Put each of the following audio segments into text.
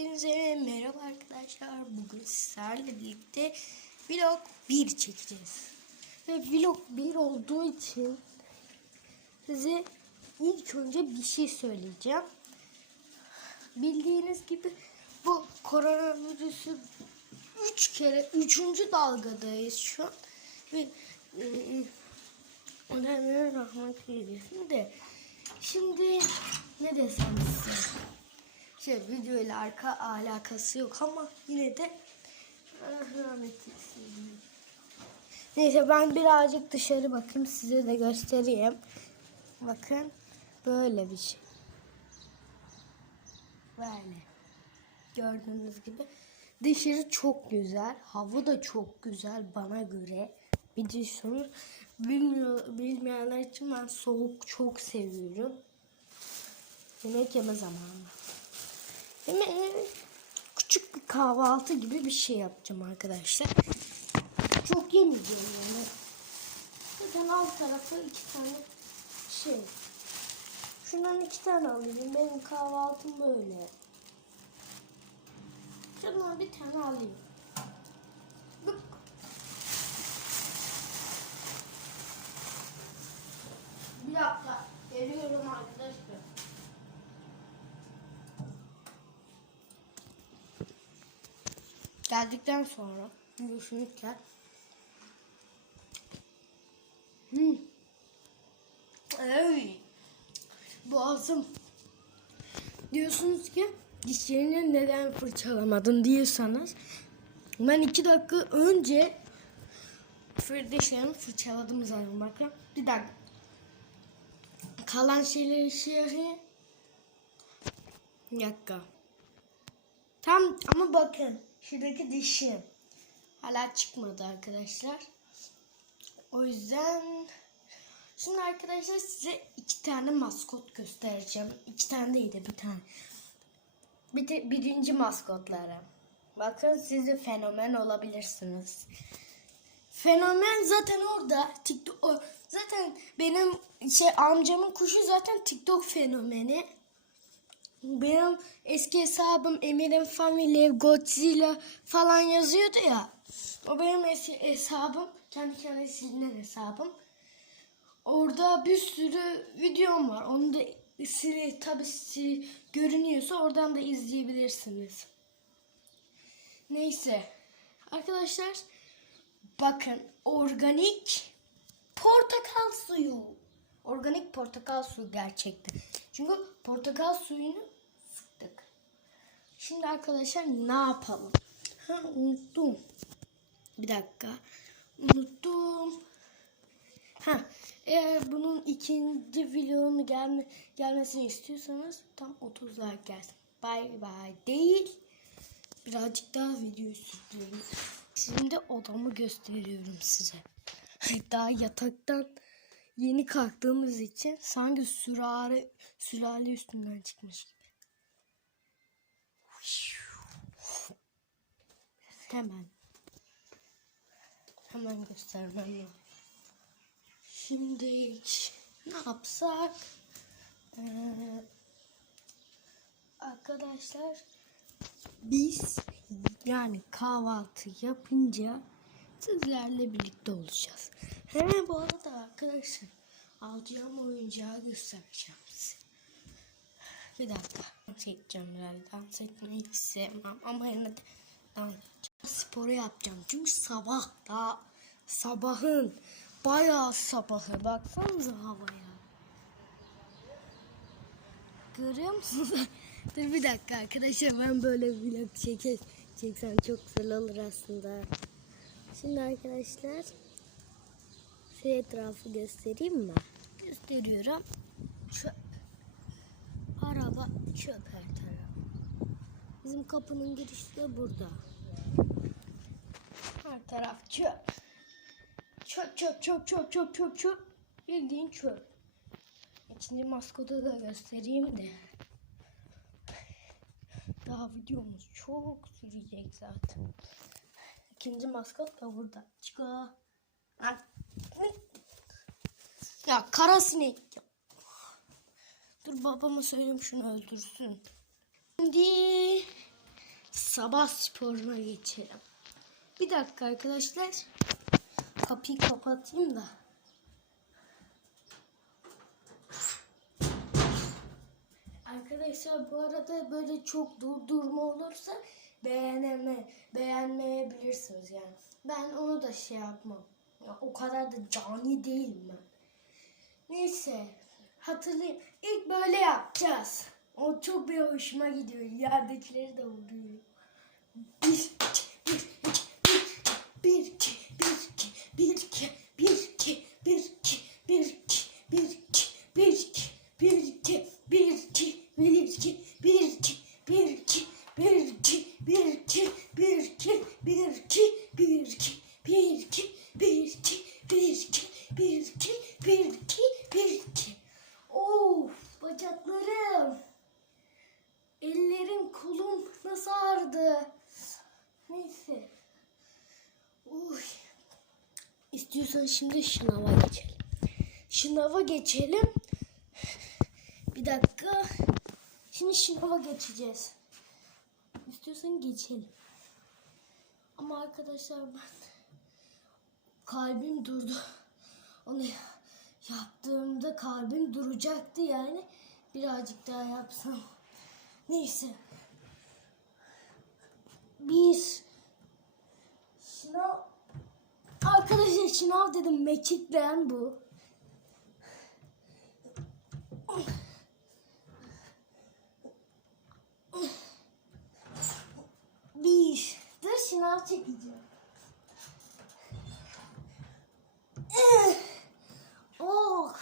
Hepinize merhaba arkadaşlar. Bugün sizlerle birlikte vlog 1 çekeceğiz. Ve vlog 1 olduğu için size ilk önce bir şey söyleyeceğim. Bildiğiniz gibi bu koronavirüsü 3 kere 3. dalgadayız şu an. Ve e, önemli rahmet eylesin de şimdi ne desem size şey video ile arka alakası yok ama yine de rahmet. Neyse ben birazcık dışarı bakayım size de göstereyim. Bakın böyle bir şey. Böyle. Gördüğünüz gibi. Dışarı çok güzel. Hava da çok güzel bana göre. Bir de şunu bilmiyor, bilmeyenler için ben soğuk çok seviyorum. Yemek yeme zamanı. Küçük bir kahvaltı gibi bir şey yapacağım arkadaşlar. Çok yemeyeceğim yani. Zaten alt tarafı iki tane şey. Şundan iki tane alayım. Benim kahvaltım böyle. Şundan bir tane alayım. Bir dakika. Geliyorum arkadaşlar. Geldikten sonra düşünürken hmm. Ey, boğazım. Diyorsunuz ki dişlerini neden fırçalamadın? diyorsanız ben iki dakika önce dişlerimi fırçaladım zaten bakın bir dakika. Kalan şeyleri şey dakika. Tam ama bakın şuradaki dişim hala çıkmadı arkadaşlar. O yüzden şimdi arkadaşlar size iki tane maskot göstereceğim. İki tane değil de bir tane. Bir de birinci maskotları. Bakın siz de fenomen olabilirsiniz. Fenomen zaten orada. TikTok zaten benim şey amcamın kuşu zaten TikTok fenomeni. Benim eski hesabım Emir'in Family, Godzilla falan yazıyordu ya. O benim eski hesabım. Kendi kendine silinen hesabım. Orada bir sürü videom var. Onu da sili, tabi sili, görünüyorsa oradan da izleyebilirsiniz. Neyse. Arkadaşlar bakın organik portakal suyu. Organik portakal suyu gerçekten. Çünkü portakal suyunu. Şimdi arkadaşlar ne yapalım? Ha unuttum. Bir dakika. Unuttum. Ha eğer bunun ikinci vlogunun gelme, gelmesini istiyorsanız tam 30 like gelsin. Bay bay değil. Birazcık daha videoyu sürdürüyorum. Şimdi odamı gösteriyorum size. Daha yataktan yeni kalktığımız için sanki sürare, sülale üstünden çıkmış gibi. Hemen. Hemen göstermem lazım. Şimdi ne yapsak? Ee, arkadaşlar biz yani kahvaltı yapınca sizlerle birlikte olacağız. Hemen bu arada arkadaşlar alacağım oyuncağı göstereceğim size. Bir dakika. Dans edeceğim biraz. Dans etmeyi sevmem ama yine de dans. Sporu yapacağım çünkü sabah daha sabahın bayağı sabahı. Baksanıza havaya. Görüyor musunuz? Dur bir dakika arkadaşlar ben böyle vlog çeke, çeksem çok güzel olur aslında. Şimdi arkadaşlar size etrafı göstereyim mi? Gösteriyorum. Çöp. Araba çöp her taraf. Bizim kapının girişi de burada. Her taraf çöp. Çöp çöp çöp çöp çöp çöp çöp. Bildiğin çöp. İkinci maskotu da göstereyim de. Daha videomuz çok sürecek zaten. İkinci maskot da burada. Çıkı. Lan. Ya kara sinek. Dur babama söyleyeyim şunu öldürsün. Şimdi sabah sporuna geçelim. Bir dakika arkadaşlar. Kapıyı kapatayım da. Arkadaşlar bu arada böyle çok durdurma olursa beğeneme, beğenmeyebilirsiniz yani. Ben onu da şey yapmam. Ya, o kadar da cani değilim ben. Neyse hatırlayayım. İlk böyle yapacağız. O çok bir hoşuma gidiyor. Yerdekileri de vuruyor. Bir, bir, İstiyorsan şimdi şınava geçelim. Şınava geçelim. Bir dakika. Şimdi şınava geçeceğiz. İstiyorsan geçelim. Ama arkadaşlar ben kalbim durdu. Onu yaptığımda kalbim duracaktı yani. Birazcık daha yapsam. Neyse. Bir şınav Arkadaşlar şınav dedim mekik ben bu. Bir. Dur şınav çekeceğim. Oh.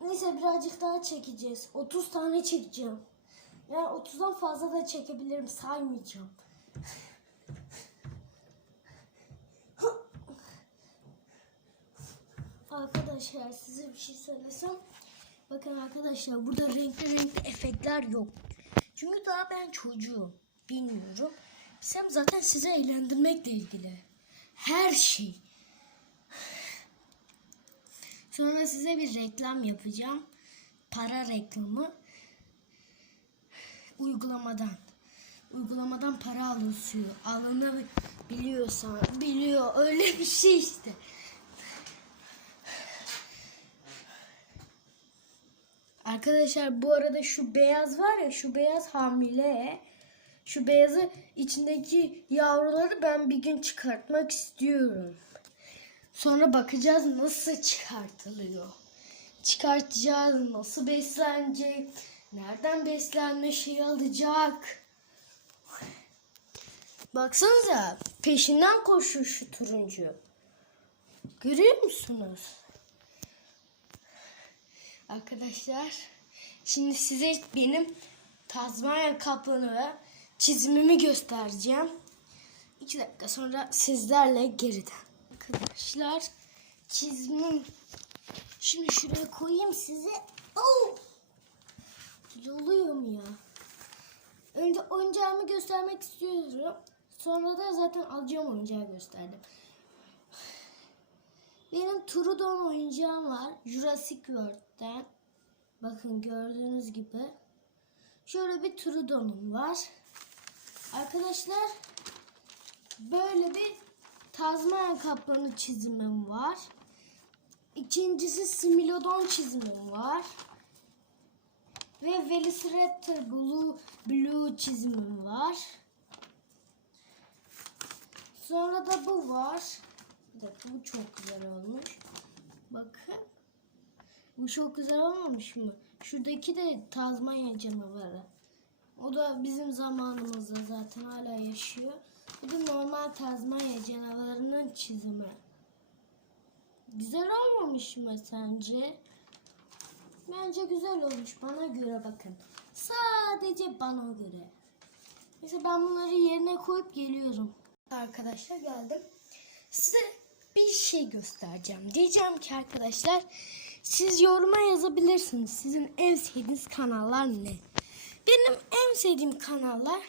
Neyse birazcık daha çekeceğiz. 30 tane çekeceğim. Yani 30'dan fazla da çekebilirim saymayacağım. Arkadaşlar size bir şey söylesem. Bakın arkadaşlar burada renkli renkli efektler yok. Çünkü daha ben çocuğum. Bilmiyorum. Sen zaten size eğlendirmekle ilgili. Her şey. Sonra size bir reklam yapacağım. Para reklamı. Uygulamadan. Uygulamadan para alınıyor. Alınabiliyorsan biliyor. Öyle bir şey işte. Arkadaşlar bu arada şu beyaz var ya şu beyaz hamile. Şu beyazı içindeki yavruları ben bir gün çıkartmak istiyorum. Sonra bakacağız nasıl çıkartılıyor. Çıkartacağız, nasıl beslenecek, nereden beslenme şeyi alacak. Baksanıza peşinden koşuyor şu turuncu. Görüyor musunuz? Arkadaşlar şimdi size benim Tazmanya kaplanı çizimimi göstereceğim. İki dakika sonra sizlerle geriden. Arkadaşlar çizimim şimdi şuraya koyayım size. Oh! Yoluyorum ya. Önce oyuncağımı göstermek istiyorum. Sonra da zaten alacağım oyuncağı gösterdim. Benim Trudon oyuncağım var. Jurassic World'den. Bakın gördüğünüz gibi. Şöyle bir Trudon'um var. Arkadaşlar böyle bir Tazmanya kaplanı çizimim var. İkincisi Similodon çizimim var. Ve Velociraptor Blue, Blue çizimim var. Sonra da bu var. Bir bu çok güzel olmuş. Bakın. Bu çok güzel olmamış mı? Şuradaki de Tazmanya canavarı. O da bizim zamanımızda zaten hala yaşıyor. Bu da normal Tazmanya canavarının çizimi. Güzel olmamış mı sence? Bence güzel olmuş bana göre bakın. Sadece bana göre. Neyse ben bunları yerine koyup geliyorum. Arkadaşlar geldim. Size bir şey göstereceğim. Diyeceğim ki arkadaşlar siz yoruma yazabilirsiniz. Sizin en sevdiğiniz kanallar ne? Benim en sevdiğim kanallar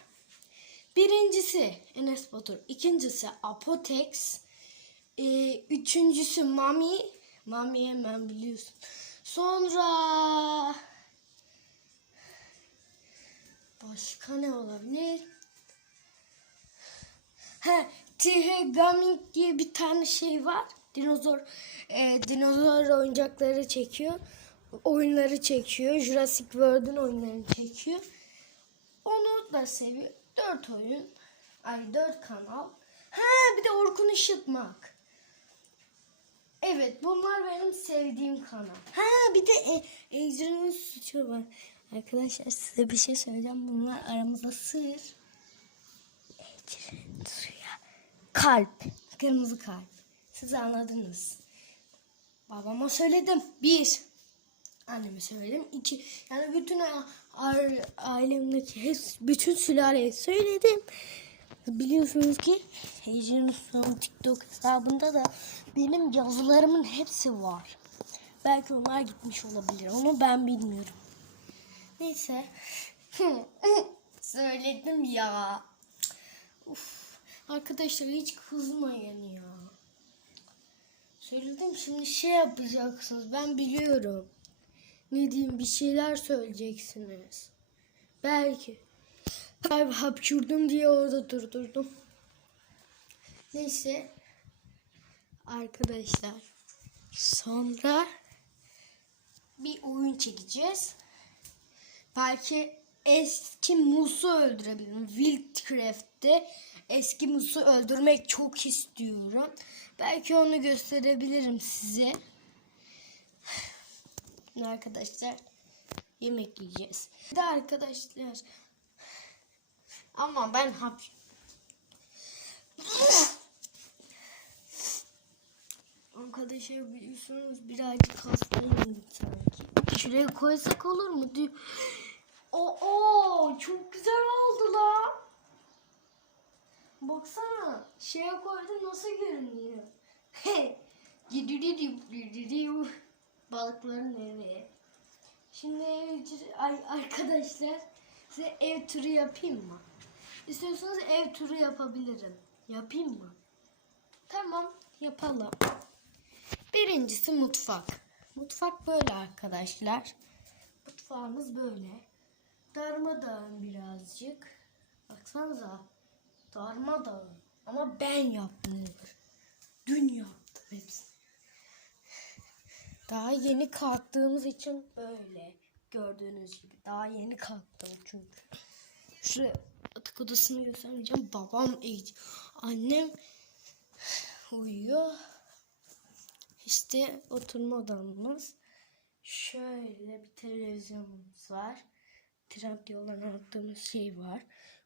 birincisi Enes Batur, ikincisi Apotex, ee, üçüncüsü Mami. Mami hemen biliyorsun. Sonra başka ne olabilir? He, Gaming diye bir tane şey var. Dinozor e, dinozor oyuncakları çekiyor. Oyunları çekiyor. Jurassic World'un oyunlarını çekiyor. Onu da seviyor. Dört oyun. Ay dört kanal. Ha bir de Orkun Işıtmak. Evet bunlar benim sevdiğim kanal. Ha bir de e, Ecrin'in suçu var. Arkadaşlar size bir şey söyleyeceğim. Bunlar aramızda sır. Ecrin suya. Kalp. Kırmızı kalp. Siz anladınız. Babama söyledim. Bir. Anneme söyledim. İki. Yani bütün ailemdeki hep- bütün sülaleye söyledim. Biliyorsunuz ki Usta'nın TikTok hesabında da benim yazılarımın hepsi var. Belki onlar gitmiş olabilir. Onu ben bilmiyorum. Neyse. Söyledim ya. Uf. Arkadaşlar hiç kızmayın ya. Söyledim şimdi şey yapacaksınız. Ben biliyorum. Ne diyeyim bir şeyler söyleyeceksiniz. Belki. Ay hapşurdum diye orada durdurdum. Neyse. Arkadaşlar. Sonra bir oyun çekeceğiz. Belki eski Mus'u öldürebilirim. Wildcraft'te eski Mus'u öldürmek çok istiyorum. Belki onu gösterebilirim size. Arkadaşlar yemek yiyeceğiz. Bir de arkadaşlar ama ben hap Arkadaşlar biliyorsunuz birazcık hastayım sanki. Şuraya koysak olur mu. Oo çok güzel oldu lan. Baksana şeye koydum nasıl görünüyor. Balıkların evi. Şimdi ay, arkadaşlar size ev turu yapayım mı? İstiyorsanız ev turu yapabilirim. Yapayım mı? Tamam yapalım. Birincisi mutfak. Mutfak böyle arkadaşlar. Mutfağımız böyle. Darmadağın birazcık. Baksanıza. Darmadağın. Ama ben yaptım. Dün yaptım hepsini. Daha yeni kalktığımız için böyle. Gördüğünüz gibi. Daha yeni kalktım çünkü. Şuraya atık odasını göstermeyeceğim. Babam, eğitim. Annem uyuyor. İşte oturma odamız. Şöyle bir televizyonumuz var. Trend yoldan attığımız şey var.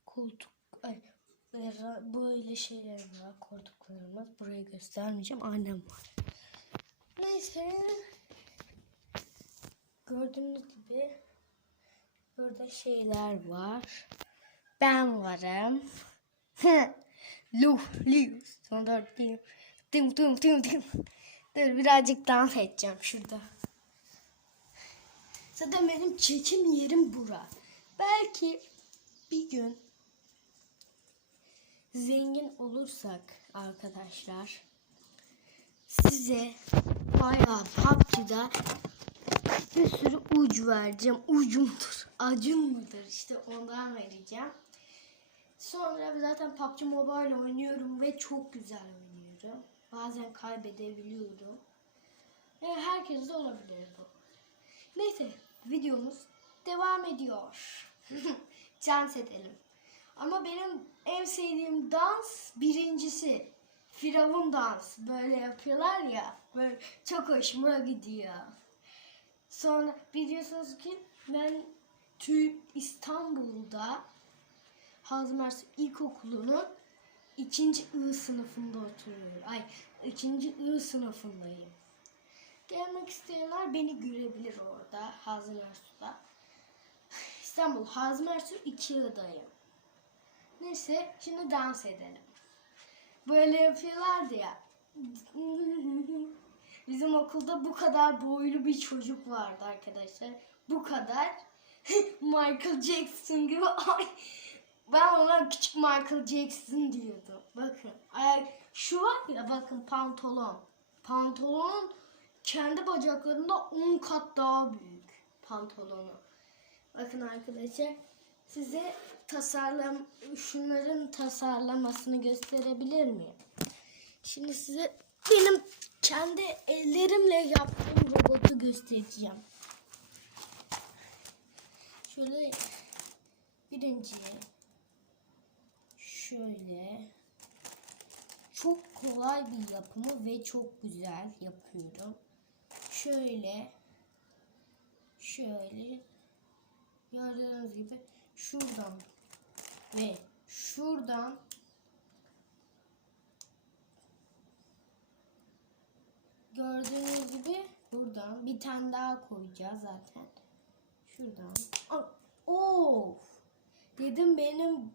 Koltuk ay, böyle- böyle şeyler var. Koltuklarımız. Burayı göstermeyeceğim. Annem var. Neyse. Gördüğünüz gibi burada şeyler var. Ben varım. Luh. Sonra dim, dim, dim, dim, dim. Dur birazcık dans edeceğim şurada. Zaten benim çekim yerim bura. Belki bir gün zengin olursak arkadaşlar size bayağı PUBG'da bir sürü uç vereceğim. Ucumdur. Acım mıdır? İşte ondan vereceğim. Sonra zaten PUBG Mobile oynuyorum ve çok güzel oynuyorum. Bazen kaybedebiliyorum. Ve herkes de olabilir bu. Neyse videomuz devam ediyor. Dans edelim. Ama benim en sevdiğim dans birincisi. Firavun dans. Böyle yapıyorlar ya. Böyle çok hoşuma gidiyor. Sonra biliyorsunuz ki ben tü İstanbul'da Hazım Ersoy İlkokulu'nun ikinci I sınıfında oturuyorum. Ay ikinci I sınıfındayım. Gelmek isteyenler beni görebilir orada Hazım. İstanbul Hazım Ersoy 2 I'dayım. Neyse şimdi dans edelim. Böyle yapıyorlardı ya. Bizim okulda bu kadar boylu bir çocuk vardı arkadaşlar. Bu kadar. Michael Jackson gibi. Ben ona küçük Michael Jackson diyordum. Bakın. Ayak, şu var ya bakın pantolon. Pantolonun kendi bacaklarında 10 kat daha büyük pantolonu. Bakın arkadaşlar size tasarlam şunların tasarlamasını gösterebilir miyim? Şimdi size benim kendi ellerimle yaptığım robotu göstereceğim. Şöyle birinci şöyle çok kolay bir yapımı ve çok güzel yapıyorum. Şöyle şöyle gördüğünüz gibi şuradan ve şuradan gördüğünüz gibi buradan bir tane daha koyacağız zaten. Şuradan. Aa, Of! Dedim benim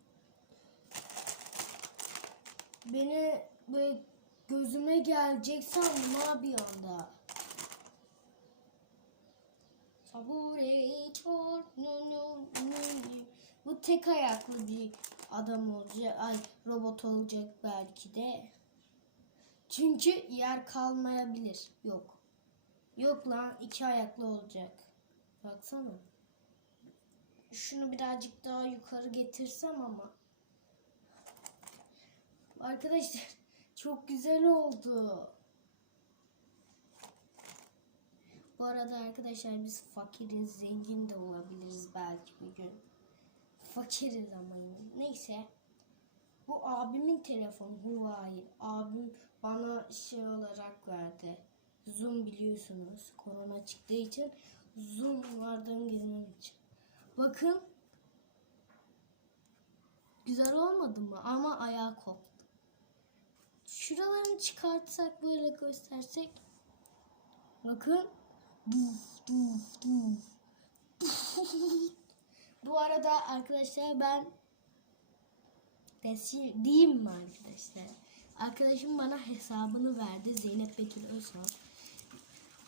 beni böyle gözüme gelecek sandım ha bir anda. Sabure çor no no no. Bu tek ayaklı bir adam olacak. Ay robot olacak belki de. Çünkü yer kalmayabilir. Yok. Yok lan iki ayaklı olacak. Baksana. Şunu birazcık daha yukarı getirsem ama. Arkadaşlar çok güzel oldu. Bu arada arkadaşlar biz fakiriz, zengin de olabiliriz belki bir gün. Fakiriz ama yine. Neyse. Bu abimin telefonu Huawei. Abim bana şey olarak verdi. Zoom biliyorsunuz. Korona çıktığı için Zoom vardan girmem için. Bakın. Güzel olmadı mı? Ama ayağı koptu. Şuralarını çıkartsak böyle göstersek. Bakın. Duf duf duf. Bu arada arkadaşlar ben Desi, diyeyim mi arkadaşlar? Arkadaşım bana hesabını verdi Zeynep Bekir Özal.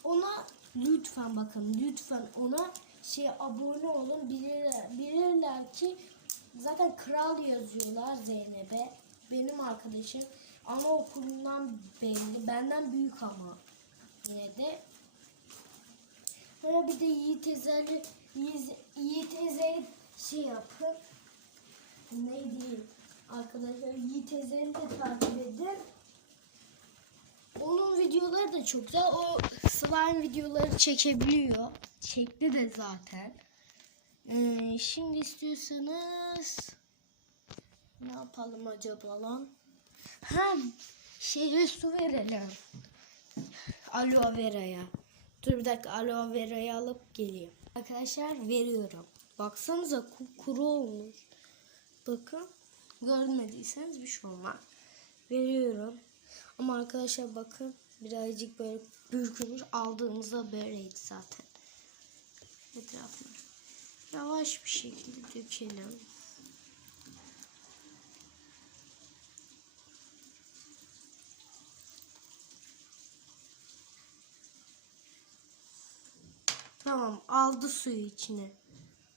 Ona lütfen bakın lütfen ona şey abone olun bilirler, bilirler ki zaten kral yazıyorlar Zeynep'e. Benim arkadaşım anaokulundan belli. Benden büyük ama yine de. Sonra bir de Yiğit Ezel'i Yiğit, Ezel'i şey yapın. Neydi? Arkadaşlar Yiğit Ezel'i de takip edin. Onun videoları da çok güzel. O slime videoları çekebiliyor. Çekti de zaten. Ee, şimdi istiyorsanız ne yapalım acaba lan? Ha, şeye su verelim. Aloe vera'ya. Dur bir dakika aloe vera'yı alıp geleyim. Arkadaşlar veriyorum. Baksanıza kuru olmuş. Bakın. Görmediyseniz bir şey olmaz. Veriyorum. Ama arkadaşlar bakın birazcık böyle bürkülmüş. Aldığımızda böyleydi zaten. Etrafına. Yavaş bir şekilde dökelim. Tamam aldı suyu içine.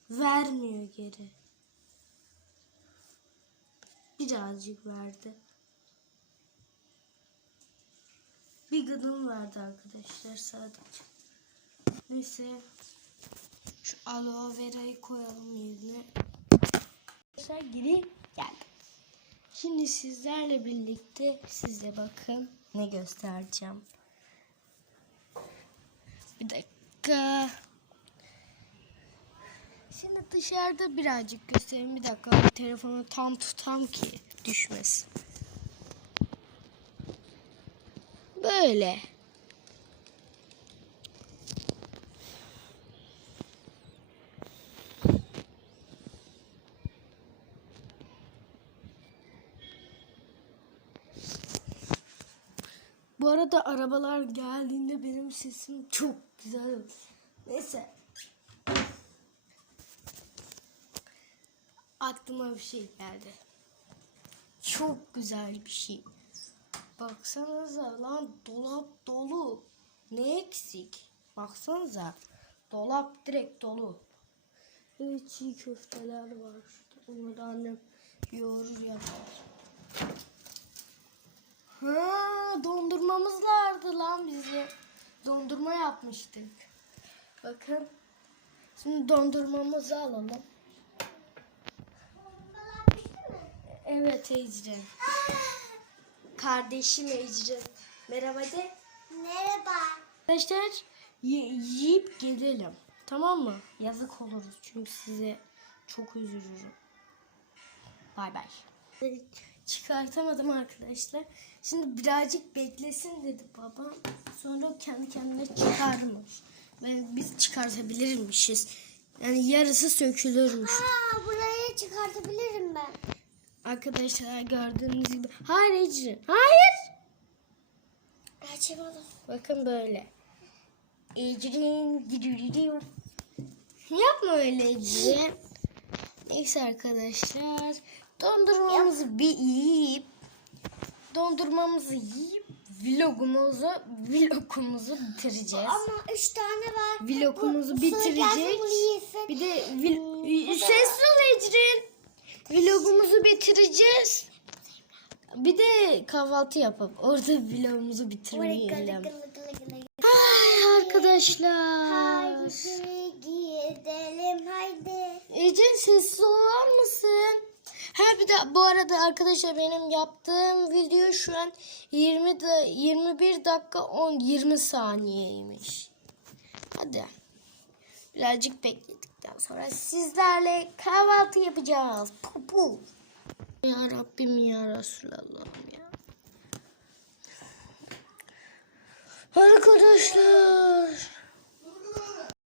Vermiyor geri. Birazcık verdi. Bir gıdım verdi arkadaşlar sadece. Neyse. Şu aloe vera'yı koyalım yerine. Arkadaşlar geri geldi. Şimdi sizlerle birlikte size bakın ne göstereceğim. Bir dakika. Şimdi dışarıda birazcık göstereyim. Bir dakika telefonu tam tutam ki düşmesin. Böyle. Arada arabalar geldiğinde benim sesim çok güzel olur. Neyse. Aklıma bir şey geldi. Çok güzel bir şey. Baksanıza lan dolap dolu. Ne eksik? Baksanıza. Dolap direkt dolu. Evet çiğ köfteler var. Onları annem yoğurur yapar. Ha, dondurmamız vardı lan bizi. Dondurma yapmıştık. Bakın. Şimdi dondurmamızı alalım. Evet Ecrin. Kardeşim Ecrin. Merhaba de. Merhaba. Arkadaşlar yiyip gelelim. Tamam mı? Yazık oluruz çünkü size çok üzülürüm. Bay bay. Çıkartamadım arkadaşlar. Şimdi birazcık beklesin dedi babam. Sonra o kendi kendine çıkarmış. Ve biz çıkartabilirmişiz. Yani yarısı sökülürmüş. Aa, burayı çıkartabilirim ben. Arkadaşlar gördüğünüz gibi. Hayır Ecrin. Hayır. Açamadım. Bakın böyle. Ecrin. didüdüdü. Yapma öyle Ecrin. Neyse arkadaşlar. Dondurmamızı bir yiyip dondurmamızı yiyip vlogumuzu vlogumuzu bitireceğiz. Ama üç tane var. Vlogumuzu Bu- yesin. Bir de vil- ses ol Ecrin. Vlogumuzu bitireceğiz. Bir de kahvaltı yapıp orada vlogumuzu bitirmeyelim. Ay arkadaşlar. Haydi gidelim haydi. Ecin sessiz olur mısın? Ha bir de bu arada arkadaşlar benim yaptığım video şu an 20 da 21 dakika 10 20 saniyeymiş. Hadi. Birazcık bekledikten sonra sizlerle kahvaltı yapacağız. Pupu. Ya Rabbim ya Resulallah'ım ya. Arkadaşlar.